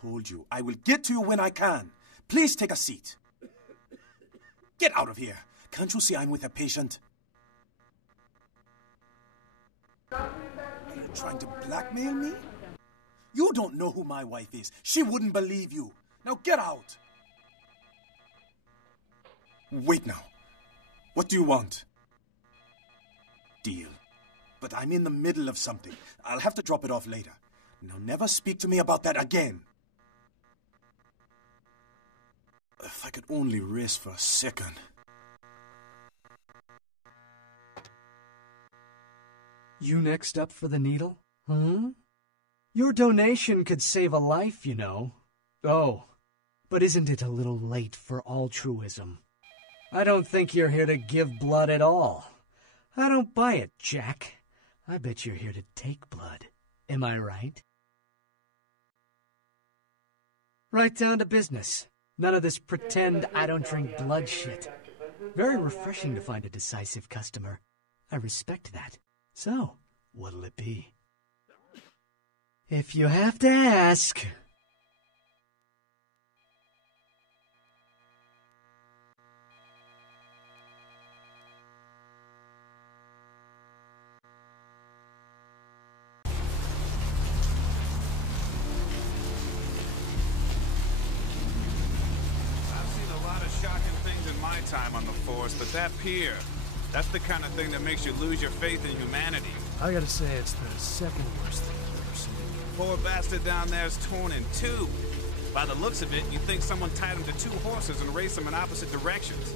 told you, I will get to you when I can. Please take a seat. Get out of here. Can't you see I'm with a patient? Are you trying to blackmail me? You don't know who my wife is. She wouldn't believe you. Now get out. Wait now. What do you want? Deal. But I'm in the middle of something. I'll have to drop it off later. Now never speak to me about that again. If I could only rest for a second. You next up for the needle? Hmm? Your donation could save a life, you know. Oh, but isn't it a little late for altruism? I don't think you're here to give blood at all. I don't buy it, Jack. I bet you're here to take blood. Am I right? Right down to business. None of this pretend I don't drink blood shit. Very refreshing to find a decisive customer. I respect that. So, what'll it be? If you have to ask... time on the force, but that pier, that's the kind of thing that makes you lose your faith in humanity. I gotta say, it's the second worst thing I've ever seen. Poor bastard down there's torn in two. By the looks of it, you'd think someone tied him to two horses and raced them in opposite directions.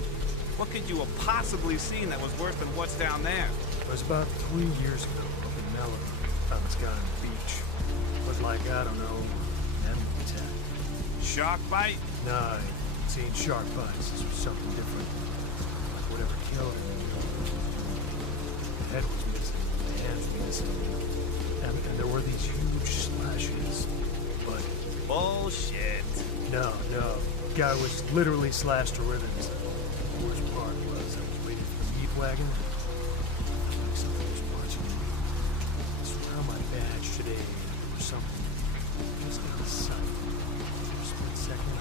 What could you have possibly seen that was worse than what's down there? It was about 3 years ago up in Malibu. Found this guy on the beach. It was like, I don't know, an animal attack. Shark bite? Nah, seen shark bites. This was something different. Like whatever killed him. The head was missing, the hands were missing. And there were these huge slashes, but... Bullshit. No. Guy was literally slashed to ribbons. The worst part was I was waiting for the meat wagon. Like something was watching me. I swear on my badge today, there was something just out of sight. For a split second,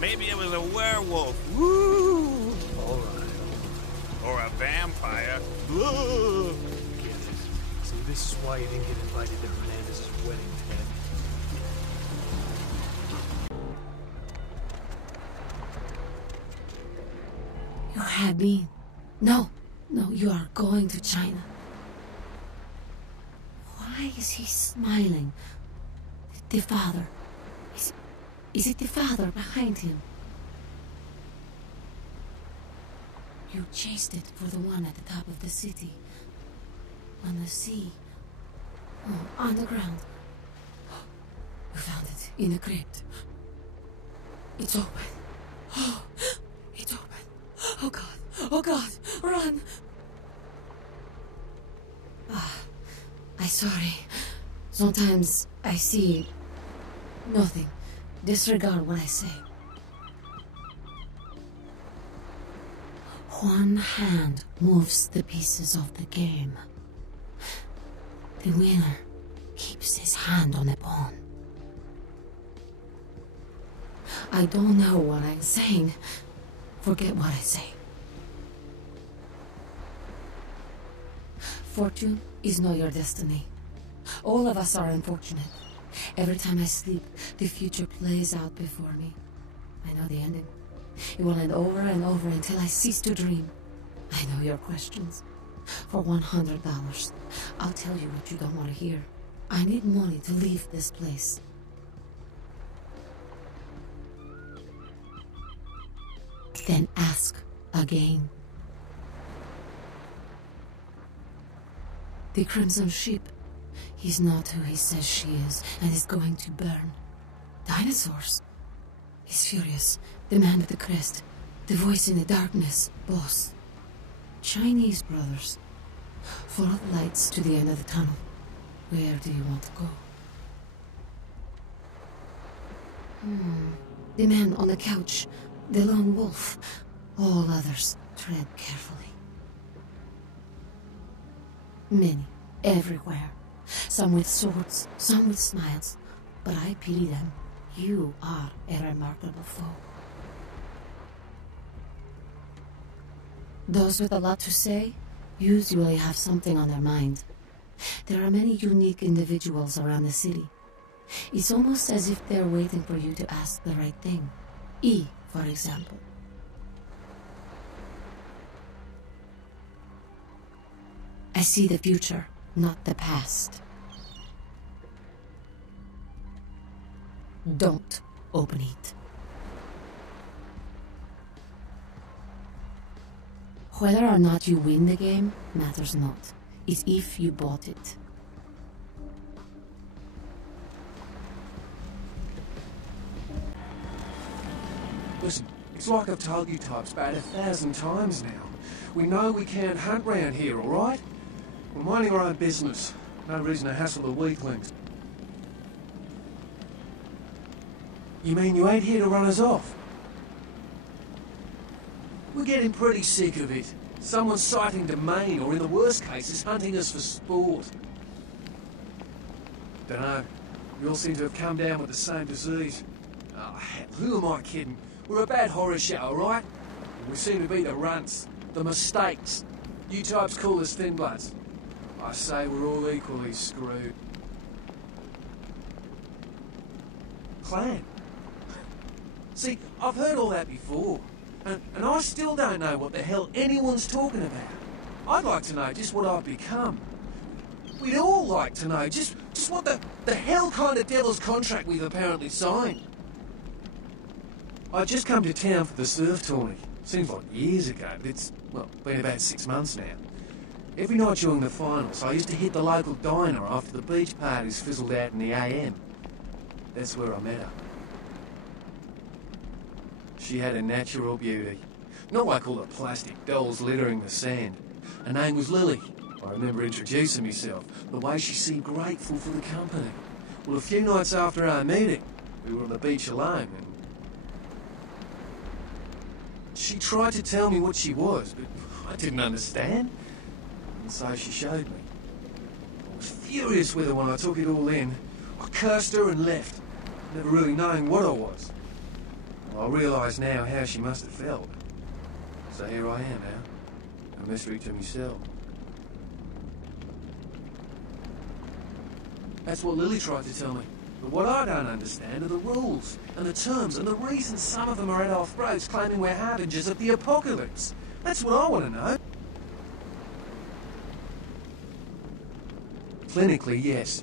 Maybe it was a werewolf. Woo! All right. Or a vampire. Get it. See, this is why you didn't get invited to Hernandez's wedding, Ted. You had me. No, you are going to China. Why is he smiling? The father. Is it the father behind him? You chased it for the one at the top of the city. On the sea. Oh, on the ground. You found it in a crypt. It's open. Oh, it's open. Oh God, run! I'm sorry. Sometimes I see nothing. Disregard what I say. One hand moves the pieces of the game. The winner keeps his hand on the pawn. I don't know what I'm saying. Forget what I say. Fortune is not your destiny. All of us are unfortunate. Every time I sleep, the future plays out before me. I know the ending. It will end over and over until I cease to dream. I know your questions. For $100, I'll tell you what you don't want to hear. I need money to leave this place. Then ask again. The Crimson Ship. He's not who he says she is, and is going to burn. Dinosaurs. He's furious. The man with the crest. The voice in the darkness. Boss. Chinese brothers. Full of lights to the end of the tunnel. Where do you want to go? The man on the couch. The lone wolf. All others tread carefully. Many, everywhere. Some with swords, some with smiles. But I pity them. You are a remarkable foe. Those with a lot to say usually have something on their mind. There are many unique individuals around the city. It's almost as if they're waiting for you to ask the right thing. E, for example. I see the future, not the past. Don't open it. Whether or not you win the game matters not. It's if you bought it. Listen, it's like I've told you types about 1,000 times now. We know we can't hunt round here, alright? We're minding our own business. No reason to hassle the weaklings. You mean you ain't here to run us off? We're getting pretty sick of it. Someone's sighting domain, or in the worst cases, hunting us for sport. Dunno. We all seem to have come down with the same disease. Oh, who am I kidding? We're a bad horror show, alright? We seem to be the runts, the mistakes. You types call us thin bloods. I say we're all equally screwed. Clan? See, I've heard all that before. And I still don't know what the hell anyone's talking about. I'd like to know just what I've become. We'd all like to know just what the hell kind of devil's contract we've apparently signed. I just come to town for the surf tourney. Seems like years ago, but it's, well, been about 6 months now. Every night during the finals, I used to hit the local diner after the beach parties fizzled out in the AM. That's where I met her. She had a natural beauty. Not like all the plastic dolls littering the sand. Her name was Lily. I remember introducing myself, the way she seemed grateful for the company. Well, a few nights after our meeting, we were on the beach alone, and she tried to tell me what she was, but I didn't understand. And so she showed me. I was furious with her when I took it all in. I cursed her and left, never really knowing what I was. Well, I realise now how she must have felt. So here I am now, a mystery to myself. That's what Lily tried to tell me. But what I don't understand are the rules, and the terms, and the reasons some of them are at our throats claiming we're harbingers of the apocalypse. That's what I want to know. Clinically, yes.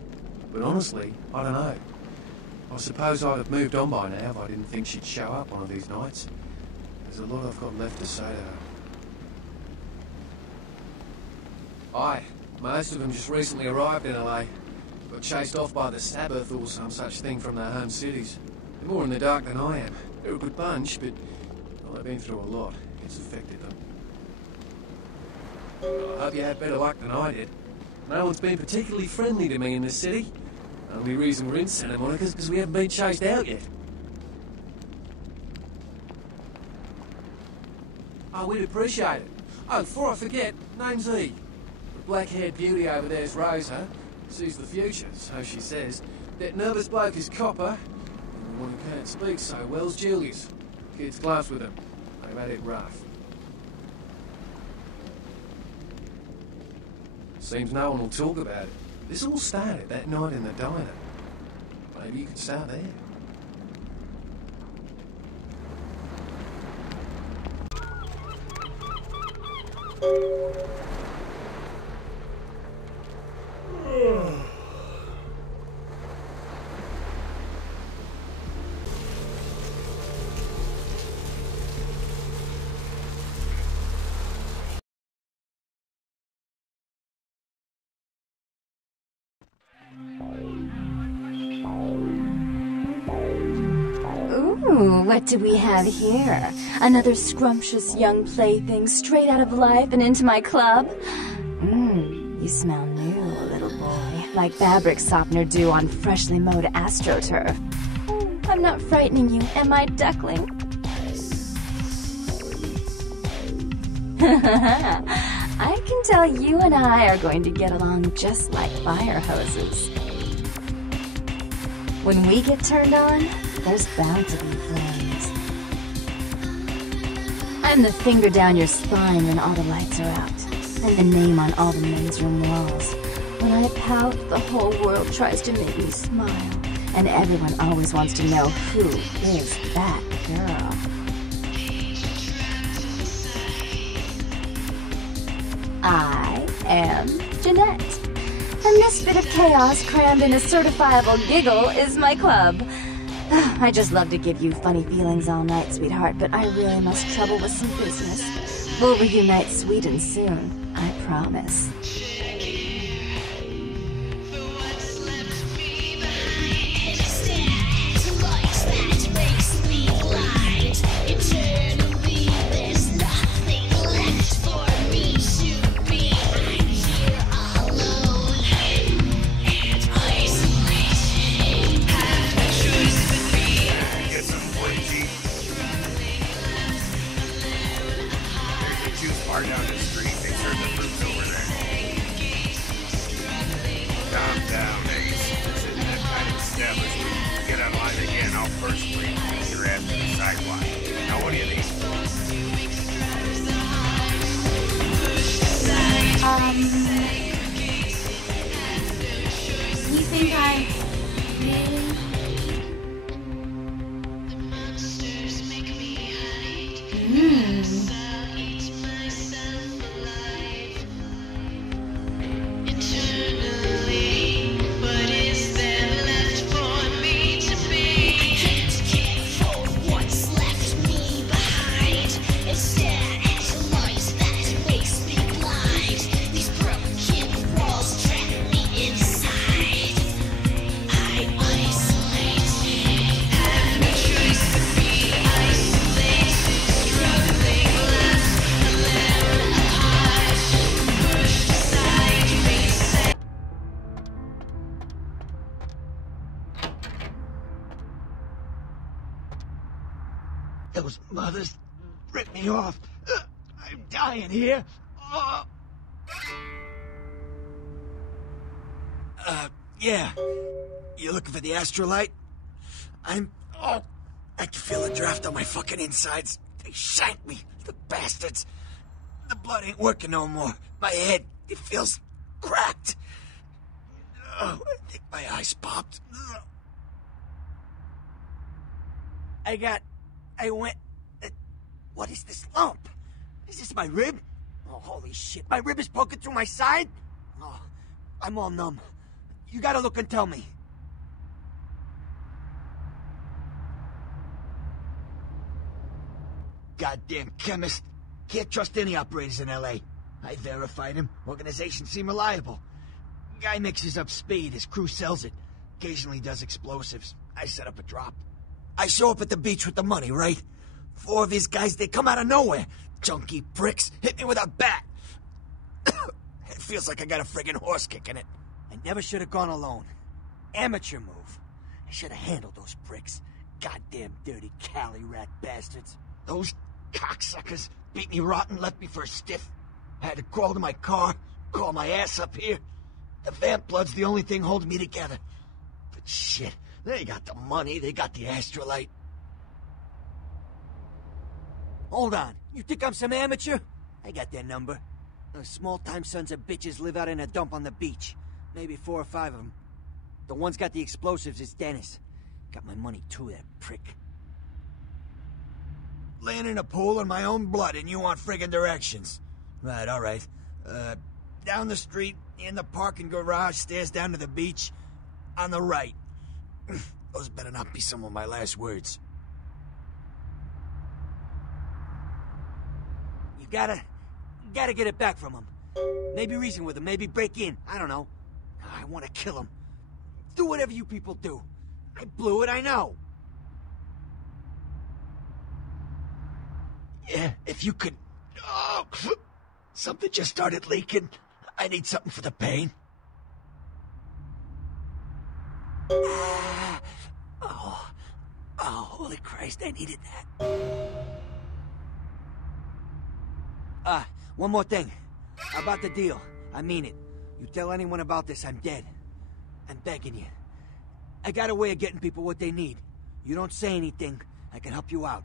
But honestly, I don't know. I suppose I'd have moved on by now if I didn't think she'd show up one of these nights. There's a lot I've got left to say to her. Aye, most of them just recently arrived in LA. Got chased off by the Sabbath or some such thing from their home cities. They're more in the dark than I am. They're a good bunch, but well, they've been through a lot. It's affected them. Well, I hope you had better luck than I did. No one's been particularly friendly to me in this city. Only reason we're in Santa Monica is because we haven't been chased out yet. Oh, we'd appreciate it. Oh, before I forget, name's E. The black-haired beauty over there's Rosa. Sees the future, so she says. That nervous bloke is Copper. And the one who can't speak so well's Julius. Kid's close with him. They've had it rough. Seems no one will talk about it. This all started that night in the diner. Maybe you could start there. Ooh, what do we have here? Another scrumptious young plaything straight out of life and into my club? You smell new, little boy. Like fabric softener dew on freshly mowed astroturf. I'm not frightening you, am I, duckling? I can can tell you and I are going to get along just like fire hoses. When we get turned on, there's bound to be flames. I'm the finger down your spine when all the lights are out. I'm the name on all the men's room walls. When I pout, the whole world tries to make me smile. And everyone always wants to know who is that girl. I am Jeanette. And this bit of chaos crammed in a certifiable giggle is my club. I just love to give you funny feelings all night, sweetheart, but I really must trouble with some business. We'll reunite sweet and soon, I promise. Down the street, they serve the fruits over there. Calm down, Ace. This isn't that kind of establishment. Get online again, I'll personally take your ass to the sidewalk. Now what do you think? You think I really? Those mothers ripped me off. I'm dying here. Yeah. You looking for the astrolite? I can feel a draft on my fucking insides. They shanked me, the bastards. The blood ain't working no more. My head, it feels cracked. I think my eyes popped. What is this lump? Is this my rib? Oh, holy shit, my rib is poking through my side? Oh, I'm all numb. You gotta look and tell me. Goddamn chemist. Can't trust any operators in L.A. I verified him. Organization seem reliable. Guy mixes up speed. His crew sells it. Occasionally does explosives. I set up a drop. I show up at the beach with the money, right? 4 of these guys, they come out of nowhere. Junky pricks hit me with a bat. It feels like I got a friggin' horse kick in it. I never should have gone alone. Amateur move. I should have handled those pricks. Goddamn dirty Cali rat bastards. Those cocksuckers beat me rotten, left me for a stiff. I had to crawl to my car, crawl my ass up here. The vamp blood's the only thing holding me together. But shit, they got the money, they got the astrolite. Hold on, you think I'm some amateur? I got their number. Those small-time sons of bitches live out in a dump on the beach. Maybe 4 or 5 of them. The one's got the explosives is Dennis. Got my money too, that prick. Laying in a pool in my own blood and you want friggin' directions. Right, alright. Down the street, in the parking garage, stairs down to the beach. On the right. Those better not be some of my last words. You gotta get it back from him. Maybe reason with him, maybe break in. I don't know. I want to kill him. Do whatever you people do. I blew it, I know. Yeah, if you could... Oh, something just started leaking. I need something for the pain. Oh, holy Christ, I needed that. One more thing. About the deal. I mean it. You tell anyone about this, I'm dead. I'm begging you. I got a way of getting people what they need. You don't say anything, I can help you out.